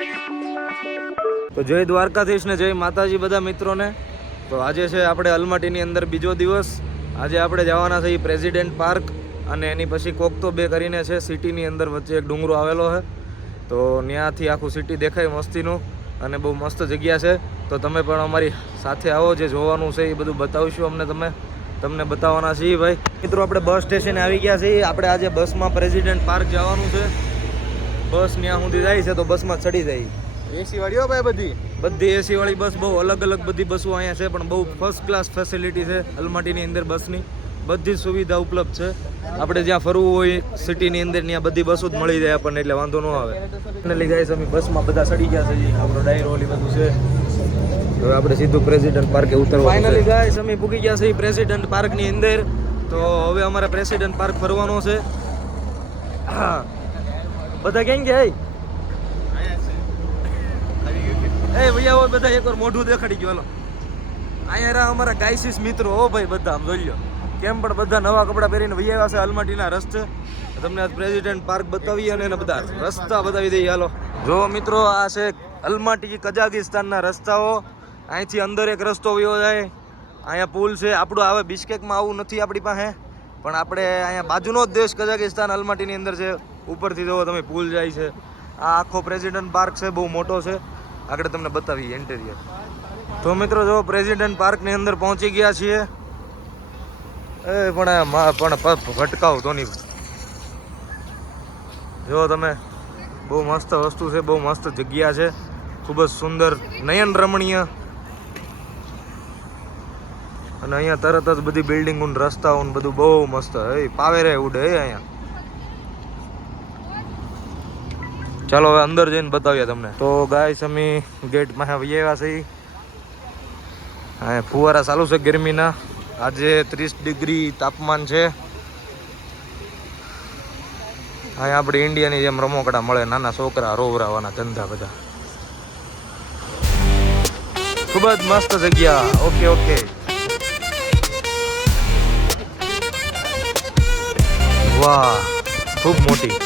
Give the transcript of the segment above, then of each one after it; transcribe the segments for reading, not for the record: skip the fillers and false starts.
તો જય દ્વારકાધીશ ને જય માતાજી બધા મિત્રોને. તો આજે છે આપણે અલમાટીની અંદર બીજો દિવસ. આજે આપણે જવાના છે પ્રેસિડેન્ટ પાર્ક અને એની પછી કોકતો બે કરીને છે સિટીની અંદર વચ્ચે એક ડુંગરો આવેલો છે. તો ત્યાંથી આખું સિટી દેખાય મસ્તીનું અને બહુ મસ્ત જગ્યા છે. તો તમે પણ અમારી સાથે આવો, જે જોવાનું છે એ બધું બતાવીશું તમને બતાવવાના છીએ ભાઈ. મિત્રો આપણે બસ સ્ટેશને આવી ગયા છીએ. આપણે આજે બસમાં પ્રેસિડેન્ટ પાર્ક જવાનું છે. બસ ત્યાં સુધી જાય છે તો બસમાં ચડી જાય. એસી વાળી ભાઈ બધી એસી વાળી બસ, બહુ અલગ અલગ બધી બસો અહીંયા છે, પણ બહુ ફર્સ્ટ ક્લાસ ફેસિલિટી છે અલમાટીની અંદર. બસની બધી સુવિધા ઉપલબ્ધ છે. આપણે જ્યાં ફરવું હોય સિટીની અંદર ત્યાં બધી બસો જ મળી જાય આપણને, એટલે વાંધો ન આવે. ફાઇનલી ગાઈસ અમે બસમાં બધા ચડી ગયા છે. આપણો ડાયરો ઓલી બધું છે. હવે આપણે સીધું પ્રેસિડેન્ટ પાર્કે ઉતરવાનું. ફાઇનલી ગાઈસ અમે પૂગી ગયા છે પ્રેસિડેન્ટ પાર્કની અંદર. તો હવે અમારે પ્રેસિડેન્ટ પાર્ક ફરવાનો છે. હા, બધા કેમ ગયા? એ ભૈયા બધા એકવાર મોઢું દેખાડી ગયો. હાલો, અહીંયા રહ્યા અમારા ગાયસીસ મિત્રો. હો ભાઈ, બધા આમ જોઈ લો કેમ પણ બધા નવા કપડાં પહેરીને ભૈયા છે. અલમાટીના રસ્તે તમને આજ પ્રેસિડેન્ટ પાર્ક બતાવીએ અને એના બધા રસ્તા બતાવી દઈએ. હાલો જો મિત્રો, આ છે અલમાટી કઝાકિસ્તાનના રસ્તાઓ. અહીંથી અંદર એક રસ્તો વયો જાય. અહીંયા પુલ છે. આપણું આવે બિશ્કેકમાં આવું નથી આપણી પાસે, પણ આપણે અહીંયા બાજુનો જ દેશ કઝાકિસ્તાન અલમાટીની અંદર છે. ઉપરથી જુઓ તમે, પુલ જાય છે. આ આખો પ્રેસિડેન્ટ પાર્ક છે, બહુ મોટો છે. આગળ તમને બતાવીએ ઇન્ટેરિયર. તો મિત્રો જો પ્રેસિડેન્ટ પાર્કની અંદર પહોંચી ગયા છીએ. પણ ભટકાવ તો નહીં. જો તમે, બહુ મસ્ત વસ્તુ છે, બહુ મસ્ત જગ્યા છે, ખૂબ જ સુંદર, નયન રમણીય. અને અહીંયા તરત જ બધી બિલ્ડિંગો રસ્તાઓ બધું બહુ મસ્ત. પાવેરે ઉડે અહીંયા. ચાલો હવે અંદર જઈને બતાવીએ તમને. તો ગાઈસ અમે ગેટમાં આવ્યા છીએ. હા, ફુવારા ચાલુ છે ગરમીના. આજે 30 ડિગ્રી તાપમાન છે. અહીંયા આપણે ઇન્ડિયાની જેમ રમકડા મળે, નાના છોકરા રોવરાવાના ધંધા બધા. ખૂબ જ મસ્ત જગ્યા. ઓકે. વાહ, ખૂબ મોટી.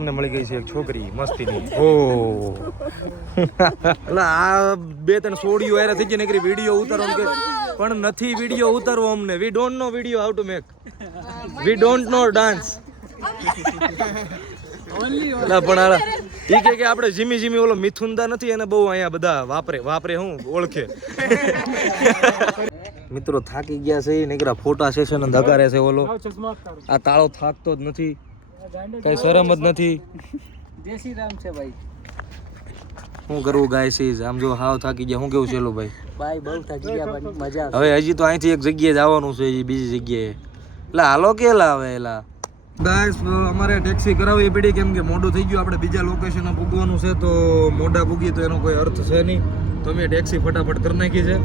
અમને મળી ગઈ છે એક છોકરી મસ્તીની. ઓ એટલે આ 2-3 સોડીઓ એરા થઈ ગઈ નકરી વિડીયો ઉતારવાનો કે, પણ નથી વિડીયો ઉતારવો અમને. We don't know video how to make. We don't know dance. એટલે પણ ઠીક છે કે આપણે જીમી ઓલો મિથુનદા નથી એને બહુ અહીંયા બધા વાપરે હું ઓળખે. મિત્રો થાકી ગયા છે નકરા ફોટા સેશન દગારે છે. ઓલો આ તાળો થાકતો જ નથી, કઈ શરમ જ નથી. જય શ્રી રામ છે ભાઈ. શું કરવું ગાય છે આમ જો હાવ થાકી ગયા. શું કેવું છે એલો ભાઈ? બહુ થાકી ગયા પણ મજા આવે. હવે હજી તો અહીંથી એક જગ્યાએ જવાનું છે, બીજી જગ્યાએ. એટલે હાલો કેલા હવે એલા ગાઈસ, અમારે ટેક્સી કરાવવી પડી કેમ કે મોડું થઈ ગયું. આપણે બીજા લોકેશને પૂગવાનું છે, તો મોડા પૂગી તો એનો કોઈ અર્થ છે નહીં. તો મેં ટેક્સી ફટાફટ કરી નાખી છે.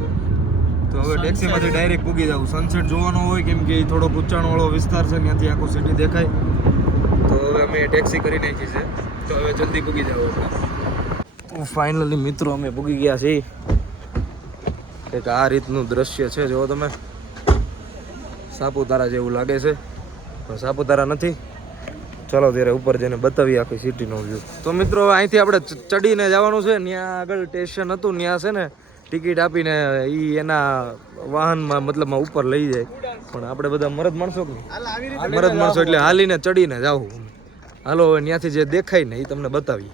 તો હવે ટેક્સીમાંથી ડાયરેક્ટ પૂગી જવું. સનસેટ જોવાનો હોય કેમ કે થોડો ઊંચાણવાળો વિસ્તાર છે, ત્યાંથી આખું સિટી દેખાય. તો હવે અમે ટેક્સી કરી નાખી છે. તો હવે જલ્દી પૂગી જાવ આપણે. ફાઇનલી મિત્રો અમે પૂગી ગયા છીએ. એક આ રીતનું દ્રશ્ય છે, જો તમે. સાપુતારા જેવું લાગે છે, પણ સાપુતારા નથી. ચાલો ત્યારે ઉપર જઈને બતાવીએ આખી સિટીનો વ્યૂ. તો મિત્રો અહીંથી આપણે ચડીને જવાનું છે. ત્યાં આગળ સ્ટેશન હતું, ત્યાં છે ને ટિકિટ આપીને એના વાહનમાં મતલબમાં ઉપર લઈ જાય. પણ આપણે બધા મરદ માણસો એટલે હાલીને ચડીને જાવું. હાલો હવે ત્યાંથી જે દેખાય ને એ તમને બતાવીએ.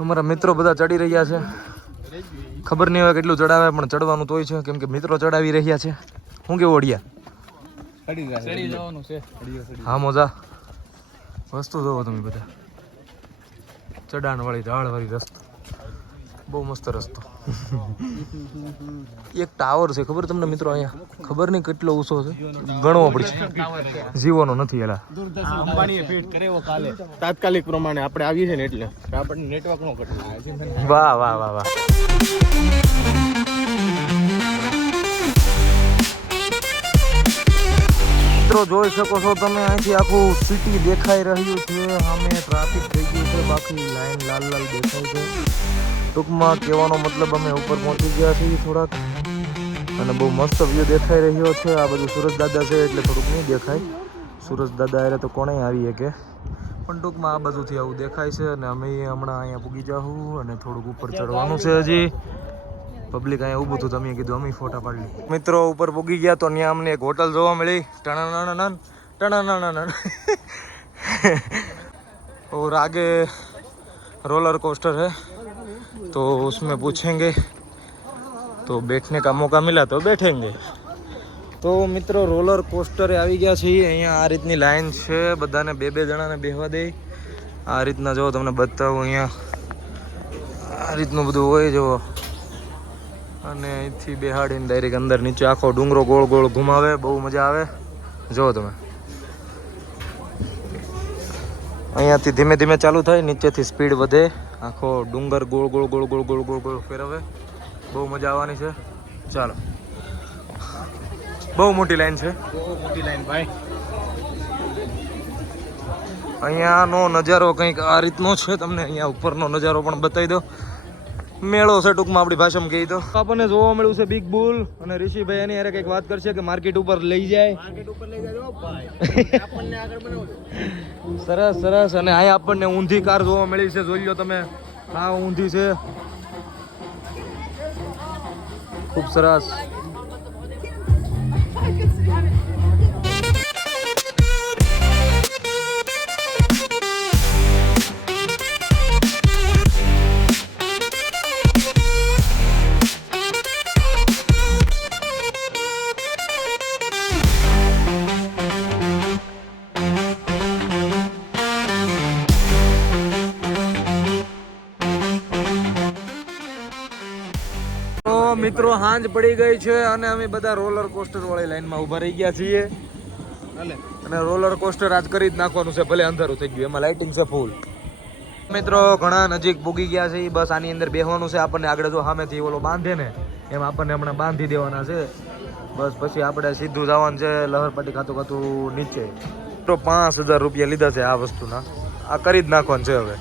અમારા મિત્રો બધા ચડી રહ્યા છે. ખબર નહીં હોય કેટલું ચડાવે પણ ચડવાનું તોય છે કેમ કે મિત્રો ચડાવી રહ્યા છે. શું કેવું ઓડિયા? ચડી જવાનું છે. હા મોજા વસ્તુ જોવો તમે બધા. ચડાણ વાળી ઢાળ વાળી રસ્તો બહુ મસ્ત રસ્તો. એક ટાવર છે ખબર તમને મિત્રો અહીંયા? ખબર નહીં કેટલો ઊંચો છે, ગણવો પડશે. જીવોનો નથી એલા. અંબાણીએ ફિટ કરેવો કાલે તાત્કાલિક પ્રમાણે આપણે આવીએ છે ને એટલે આપણને નેટવર્ક નો ઘટે. વાહ વાહ વાહ વાહ. મિત્રો જોઈ શકો છો તમે અહીંથી આખું સિટી દેખાઈ રહ્યું છે. સામે ટ્રાફિક થઈ ગયું છે, બાકી લાઈન લાલ લાલ દેખાય છે. ટૂંકમાં કહેવાનો મતલબ અમે ઉપર પહોંચી ગયા છીએ થોડાક, અને બહુ મસ્ત વ્યૂ દેખાઈ રહ્યો છે. આ બધું સુરજ દાદા છે એટલે થોડુંક નહીં દેખાય. સુરજ દાદા એટલે તો કોણે આવીએ કે, પણ ટૂંકમાં આ બધુંથી આવું દેખાય છે. અને અમે હમણાં અહીંયા પૂગી જાઉં અને થોડુંક ઉપર ચડવાનું છે. હજી પબ્લિક અહીંયા ઊભું હતું, તમે કીધું અમે ફોટા પાડી. મિત્રો ઉપર પૂગી ગયા તો ત્યાં અમને એક હોટલ જોવા મળી. टणानन और आगे रोलर कोस्टर है तो उसमें पूछेंगे, तो बैठने का मौका मिला तो बैठेंगे. તો મિત્રો રોલર કોસ્ટરે આવી ગયા છીએ. અહીંયા આ રીતની લાઈન છે, બધાને બે બે જણાને બેસવા દે. આ રીતના જો તમને બતાવું, અહીંયા આ રીતનું બધું હોય જો. અને અહીંથી બેહાડીને ડાયરેક્ટ અંદર નીચે આખો ડુંગરો ગોળ ગોળ ઘુમાવે, બહુ મજા આવે. જો તમે અહીંયાથી ધીમે ધીમે ચાલુ થાય, નીચેથી સ્પીડ વધે, આખો ડુંગર ગોળ ગોળ ગોળ ગોળ ગોળ ગોળ ગોળ ફેરવે. બહુ મજા આવવાની છે. ચાલો, બહુ મોટી લાઈન છે, બહુ મોટી લાઈન ભાઈ. અહીંયાનો નજારો કંઈક આ રીતનો છે. તમને અહીંયા ઉપરનો નજારો પણ બતાવી દો. મેળો છે ટૂંકમાં આપણી ભાષામાં કહી દો. આપણને જોવા મળ્યું છે બિગ બુલ, અને ઋષિભાઈ એની હારે કંઈક વાત કરશે કે માર્કેટ ઉપર લઈ જાય. માર્કેટ ઉપર લઈ જાજો ભાઈ, આપણને આગળ બનાવજો. સરસ સરસ. અને અહીંયા આપણને ઊંધી કાર જોવા મળી છે, જોઈ લો તમે. હા ઊંધી છે, ખૂબ સરસ. મિત્રો હાંજ પડી ગઈ છે અને અમે બધા રોલર કોસ્ટર વાળી લાઈનમાં ઊભા રહી ગયા છીએ. અને રોલર કોસ્ટર આજ કરી જ નાખવાનું છે, ભલે અંધારું થઈ ગયું. એમાં લાઇટિંગ છે ફૂલ. મિત્રો ઘણા નજીક પૂગી ગયા છે. બસ આની અંદર બેસવાનું છે. આપણને આગળ જો સામેથી ઓલો બાંધે ને એમ આપણને હમણાં બાંધી દેવાના છે. બસ પછી આપણે સીધું જવાનું છે લહરપટ્ટી ખાતું ખાતું નીચે. તો 5000 રૂપિયા લીધા છે આ વસ્તુના. આ કરી જ નાખવાનું છે હવે.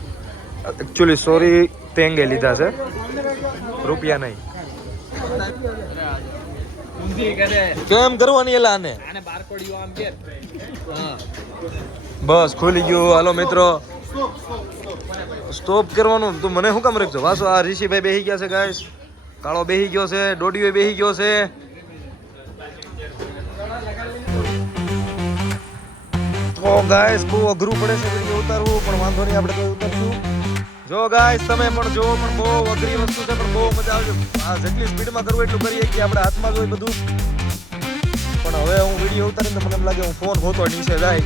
એકચ્યુઅલી સોરી તેંગે લીધા છે, રૂપિયા નહીં. કેમ કરવાની એલા આને? બસ ખુલી ગયું. હાલો મિત્રો, સ્ટોપ કરવાનું. તું મને શું કામ રાખજો? વાસો આ ઋષિભાઈ બેસી ગયા છે ગાઈસ, કાળો બેસી ગયો છે, ડોડીઓ બેસી ગયો છે. તો ગાઈસ બહુ અઘરું પડે છે વિડીયો ઉતારવું, પણ વાંધો નહીં, આપણે તો ઉતારશું. જો ગાઈસ તમે પણ જો, પણ બહુ અઘરી વસ્તુ છે, પણ બહુ મજા આવશે. આ જેટલી સ્પીડમાં કરવું એટલું કરીએ કે આપણે હાથમાં જ હોય બધું. પણ હવે હું વિડીયો ઉતારીને તો મને એમ લાગે હું ફોન હોતો નીચે જાય.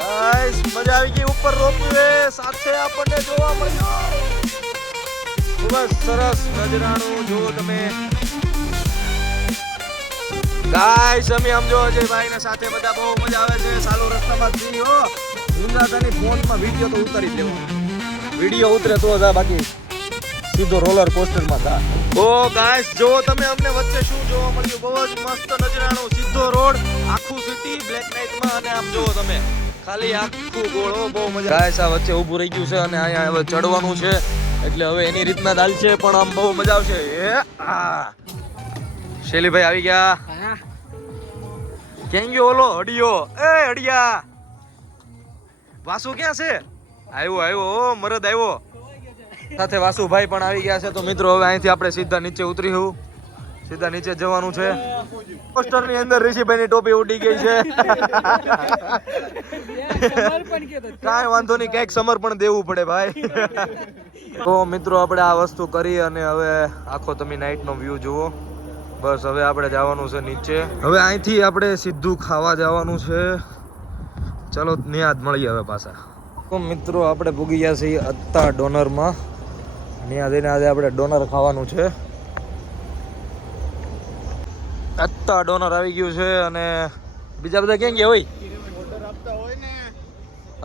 ગાઈસ મજા આવી ગઈ. ઉપર રોપવે સાથે આપણને જોવા મળ્યો. ખૂબ જ સરસ નજરાણું જો તમે ગાઈસ. અમે સમજો અજયભાઈ ના સાથે બધા બહુ મજા આવે છે. સાલો રસ્તામાં જઈ હો ઊંધાતાની ફોનમાં વિડીયો તો ઉતારી દેવો. વિડીયો ઉતરે તો જા, બાકી સીધો રોલર કોસ્ટરમાં જા. ઓ ગાઈસ જો તમે અમને વચ્ચે શું જોવા મળ્યું? બહુ જ મસ્ત નજરાણું, સીધો રોડ, આખું સિટી બ્લેક નાઇટમાં. અને આમ જોવો તમે ખાલી આખું ગોળો, બહુ મજા. ગાઈસ આ વચ્ચે ઊભું રહી ગયું છે અને અહીંયા હવે ચડવાનું છે, એટલે હવે એની રીતના ચાલશે, પણ આમ બહુ મજા આવશે. એ આ શૈલીભાઈ આવી ગયા. ક્યાં ગયો ઓલો હડિયો? એ હડિયા, વાસુ ક્યાં છે? આવ્યો આવ્યો, મરદ આવ્યો. સાથે વાસુભાઈ પણ આવી ગયા છે. તો મિત્રો હવે અહીંથી આપણે સીધા નીચે ઉતરીશું. સીધા નીચે જવાનું છે. પોસ્ટર ની અંદર ઋષિભાઈ ની ટોપી ઉડી ગઈ છે. કાંઈ વાંધો નહીં, ક્યાંક સમર્પણ દેવું પડે ભાઈ. તો મિત્રો આપણે આ વસ્તુ કરી અને હવે આખો તમે નાઈટ નો વ્યૂ જુઓ. બસ હવે આપણે જવાનું છે નીચે. હવે અહીંથી આપણે સીધું ખાવા જવાનું છે. ચાલો ત્યાં જ મળીએ હવે પાછા. તો મિત્રો આપણે પૂગી ગયા છીએ અત્તા ડોનરમાં. ત્યાં જઈને આજે આપણે ડોનર ખાવાનું છે. અત્તા ડોનર આવી ગયું છે અને બીજા બધા ક્યાં ગયા હોય?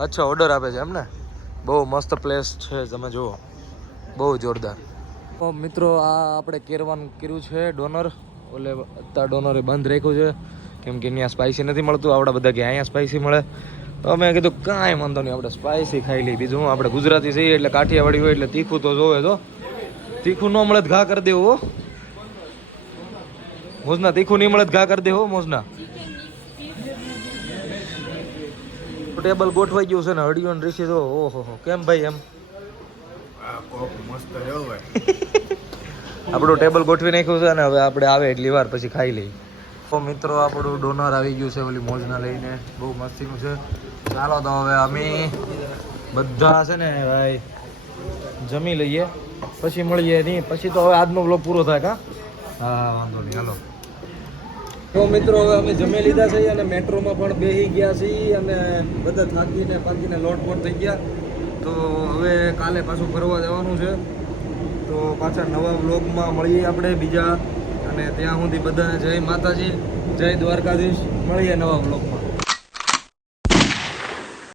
અચ્છા, ઓર્ડર આપે છે એમને. બહુ મસ્ત પ્લેસ છે, તમે જુઓ, બહુ જોરદાર. તો મિત્રો આ આપણે કેરવાનું કર્યું છે ડોનર. ઓલે અત્તા ડોનરે બંધ રાખ્યું છે કેમ કે અહીંયા સ્પાઇસી નથી મળતું. આપણા બધા કે અહીંયા સ્પાઇસી મળે, તો અમે કીધું કાંઈ વાંધો નહીં, આપણે સ્પાઇસી ખાઈ લઈએ. બીજું હું, આપણે ગુજરાતી છીએ એટલે કાઠિયાવાડી હોય એટલે તીખું તો જોવે. તો તીખું ન મળે તો ઘા કરી દેવું. મોજના તીખું નહીં મળે તો ઘા કરી દેવો મોજના. ટેબલ ગોઠવાઈ ગયું છે ને હડિયો ને ઋષિ જો. ઓહો કેમ ભાઈ એમ? આપણું ટેબલ ગોઠવી નાખ્યું છે અને હવે આપણે આવે એટલી વાર પછી ખાઈ લઈએ. તો મિત્રો આપણું ડોનર આવી ગયું છે ઓલી મોજના લઈને. બહુ મસ્તીનું છે. ચાલો તો હવે અમે બધા છે ને ભાઈ જમી લઈએ, પછી મળીએ નહીં. પછી તો હવે આજનો બ્લોગ પૂરો થાય. કા હા વાંધો નહીં, હાલો. તો મિત્રો હવે અમે જમી લીધા છે અને મેટ્રોમાં પણ બેસી ગયા છીએ અને બધા થાકીને પાકીને લોટપોટ થઈ ગયા. તો હવે કાલે પાછું ફરવા જવાનું છે. તો પાછા નવા વ્લોગમાં મળીએ આપણે બીજા. અને ત્યાં સુધી બધાને જય માતાજી, જય દ્વારકાધીશ. મળીએ નવા વ્લોગમાં.